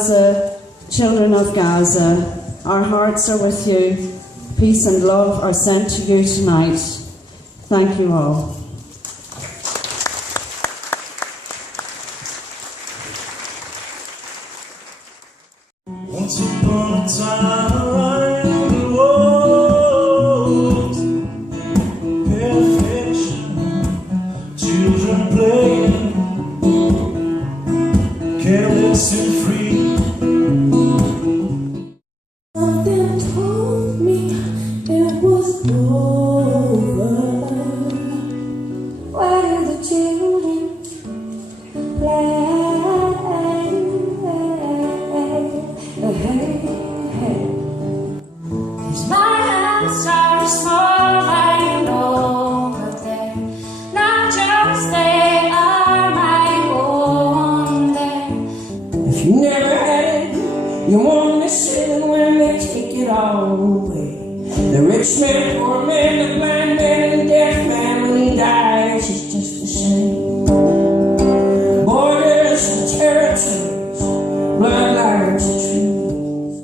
Gaza, children of Gaza, our hearts are with you. Peace and love are sent to you tonight. Thank you all. Once upon a time, the world perfection, children playing, careless and free. Something told me it was over. Why do the children play? These my hands are small, I know, but they're not just, they are my own. If you never had it, you won't miss it when they take it all away. The rich man, poor man, the blind man, and the deaf man, when he dies, it's just the same. Borders and territories, bloodlines and trees.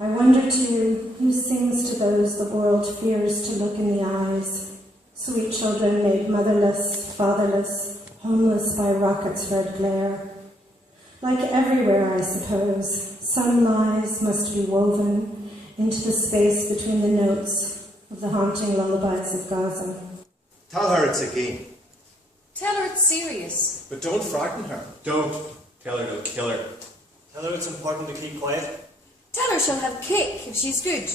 I wonder too, who sings to those the world fears to look in the eyes? Sweet children made motherless, fatherless, homeless by rockets' red glare. Like everywhere, I suppose, some lies must be woven into the space between the notes of the haunting lullabies of Gaza. Tell her it's a game. Tell her it's serious. But don't frighten her. Don't. Tell her you'll kill her. Tell her it's important to keep quiet. Tell her she'll have cake if she's good.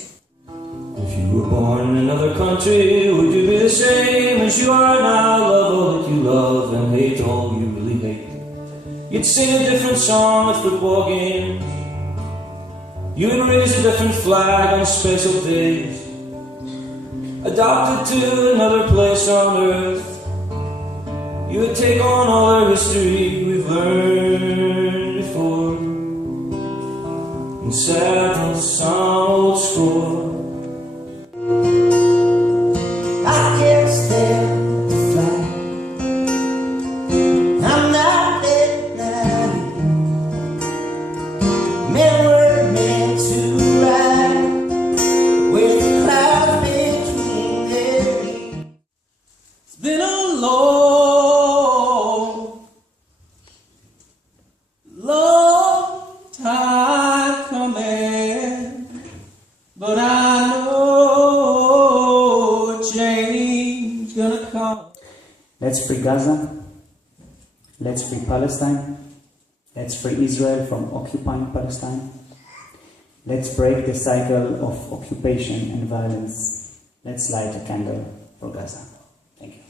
If you were born in another country, would you be the same as you are now? Love all that you love and hate all you really hate. You'd sing a different song at football games. You would raise a different flag on special days. Adopted to another place on earth, you would take on all our history we've learned before and settle some old score. I can't stand the flag. I'm not letting that in. Men were meant to ride with the clouds between their feet. It's been a long time coming, but I know a change gonna come. Let's free Gaza. Let's free Palestine. Let's free Israel from occupying Palestine. Let's break the cycle of occupation and violence. Let's light a candle for Gaza. Thank you.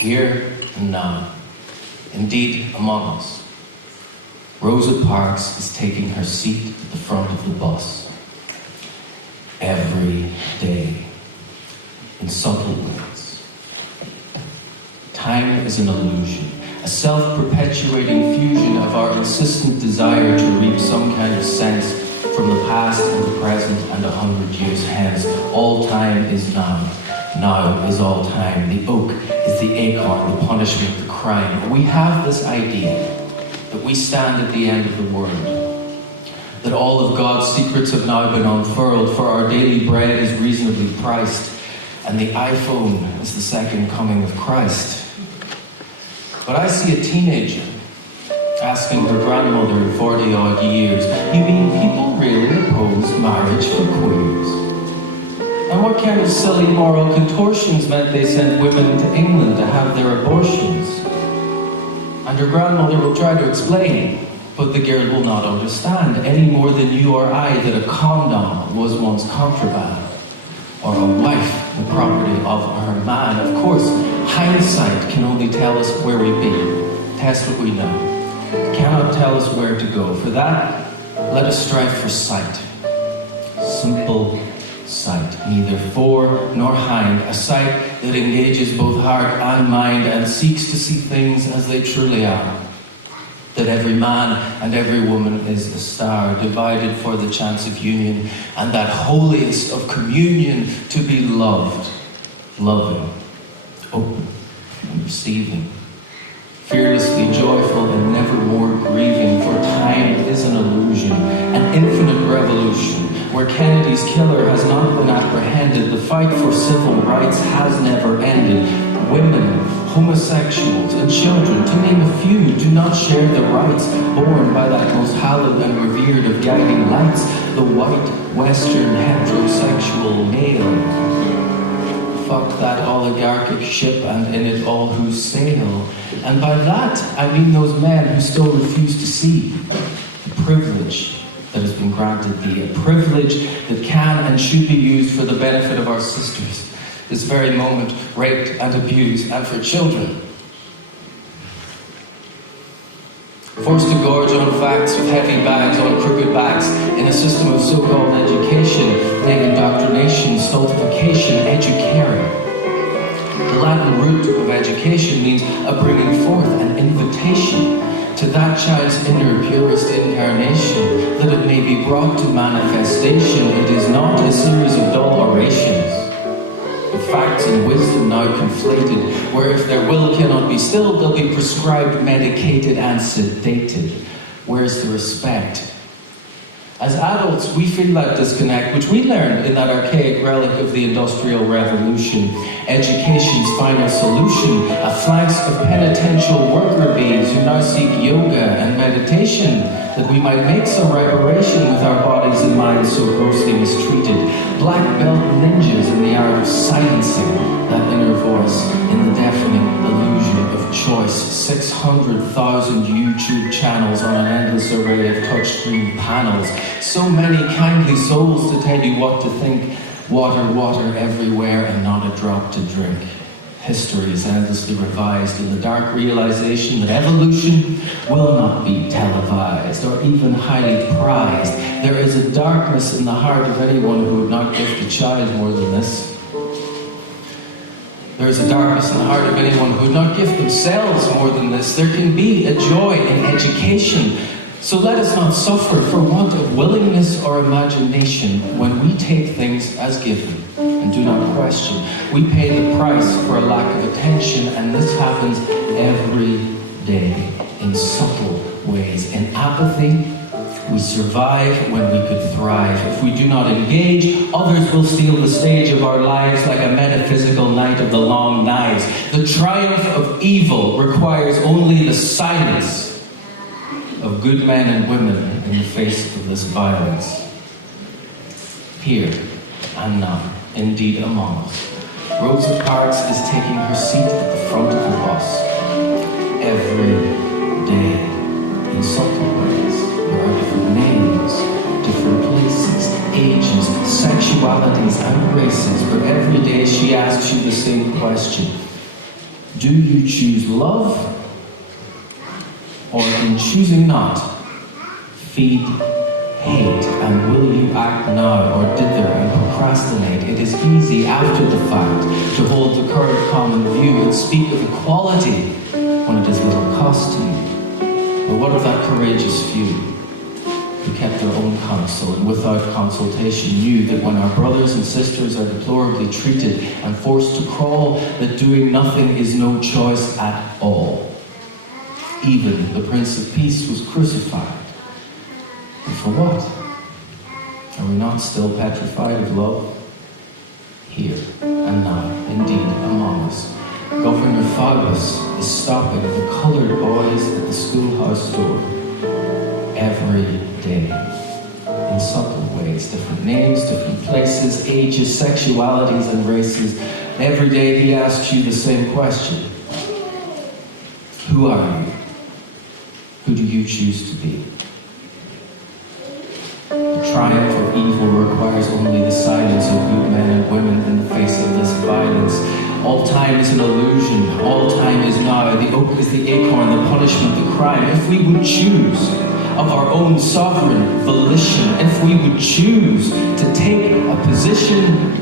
here and now, indeed among us. Rosa Parks is taking her seat at the front of the bus. Every day, in subtle ways. Time is an illusion, a self-perpetuating fusion of our insistent desire to reap some kind of sense from the past and the present and 100 years hence. All time is now. Now is all time. The oak is the acorn, the punishment, the crime. We have this idea that we stand at the end of the world, that all of God's secrets have now been unfurled, for our daily bread is reasonably priced, and the iPhone is the second coming of Christ. But I see a teenager asking her grandmother in 40-odd years, "You mean people really oppose marriage for queers? And what kind of silly moral contortions meant they sent women to England to have their abortions?" And her grandmother will try to explain, but the girl will not understand any more than you or I that a condom was once contraband, or a wife the property of her man. Of course, hindsight can only tell us where we've been, test what we know. It cannot tell us where to go. For that, let us strive for sight. Simple sight, neither fore nor hind, a sight that engages both heart and mind and seeks to see things as they truly are. That every man and every woman is a star, divided for the chance of union, and that holiest of communion to be loved, loving, open, and receiving, fearlessly joyful and never more grieving, for time is an illusion, an infinite revolution, where Kennedy's killer has not been apprehended. The fight for civil rights has never ended. Women, homosexuals, and children, to name a few, do not share the rights borne by that most hallowed and revered of guiding lights, the white, western, heterosexual male. Fuck that oligarchic ship and in it all who sail. And by that, I mean those men who still refuse to see the privilege that has been granted thee, a privilege that can and should be used for the benefit of our sisters, this very moment raped and abused, and for children. Forced to gorge on facts with heavy bags on crooked backs in a system of so-called education, nay, indoctrination, stultification, educaring. The Latin root of education means a bringing forth, an invitation to that child's inner purest incarnation, that it may be brought to manifestation. It is not a series of dull orations, with facts and wisdom now conflated, where if their will cannot be stilled, they'll be prescribed, medicated, and sedated. Where's the respect? As adults, we feel that disconnect, which we learned in that archaic relic of the Industrial Revolution, education's final solution, a flanks of penitential worker bees who now seek yoga and meditation, that we might make some reparation with our bodies and minds so grossly mistreated. Black belt ninjas in the art of silencing that inner voice in the deafening illusion of choice. 600,000 YouTube channels on an endless array of touchscreen panels. So many kindly souls to tell you what to think. Water, water everywhere, and not a drop to drink. History is endlessly revised in the dark realization that evolution will not be televised or even highly prized. There is a darkness in the heart of anyone who would not gift a child more than this. There is a darkness in the heart of anyone who would not gift themselves more than this. There can be a joy in education. So let us not suffer for want of willingness or imagination when we take things as given and do not question. We pay the price for a lack of attention, and this happens every day in subtle ways. In apathy, we survive when we could thrive. If we do not engage, others will steal the stage of our lives like a metaphysical night of the long knives. The triumph of evil requires only the silence of good men and women in the face of this violence. Here and now, indeed among us, Rosa Parks is taking her seat at the front of the bus. Every day, in subtle ways, there are different names, different places, ages, sexualities, and races, but every day she asks you the same question. Do you choose love, or in choosing not, feed hate? And will you act now or dither and procrastinate? It is easy after the fact to hold the current common view and speak of equality when it is little cost to you. But what of that courageous few who kept their own counsel and without consultation knew that when our brothers and sisters are deplorably treated and forced to crawl, that doing nothing is no choice at all? Even the Prince of Peace was crucified. And for what? Are we not still petrified of love? Here and now, indeed, among us, Governor Faubus is stopping the coloured boys at the schoolhouse door every day, in subtle ways, different names, different places, ages, sexualities and races. Every day he asks you the same question. Who are you? Who do you choose to be? The triumph of evil requires only the silence of good men and women in the face of this violence. All time is an illusion. All time is now. The oak is the acorn, the punishment, the crime. If we would choose of our own sovereign volition, if we would choose to take a position,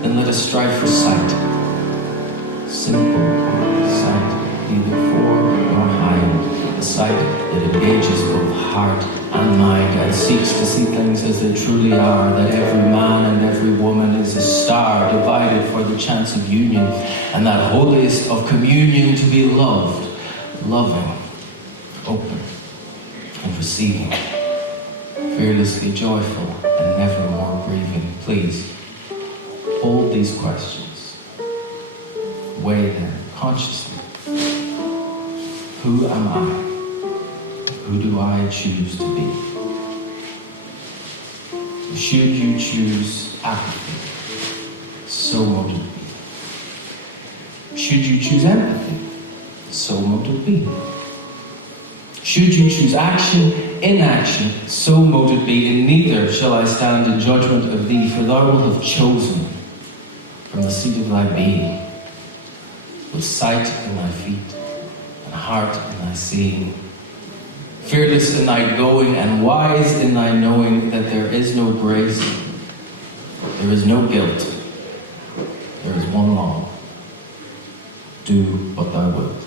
then let us strive for sight. Simple sight, neither fore nor behind. A sight that engages both heart and mind and seeks to see things as they truly are, that every man and every woman is a star divided for the chance of union, and that holiest of communion to be loved, loving, open, and receiving, fearlessly joyful and never more grieving. Please, hold these questions, weigh them consciously. Who am I? Who do I choose to be? Should you choose apathy, so mote it be. Should you choose empathy, so mote it be. Should you choose action, inaction, so mote it be. In neither shall I stand in judgment of thee, for thou wilt have chosen from the seat of thy being, with sight in thy feet, and heart in thy seeing, fearless in thy going, and wise in thy knowing, that there is no grace, there is no guilt, there is one law. Do what thou wilt.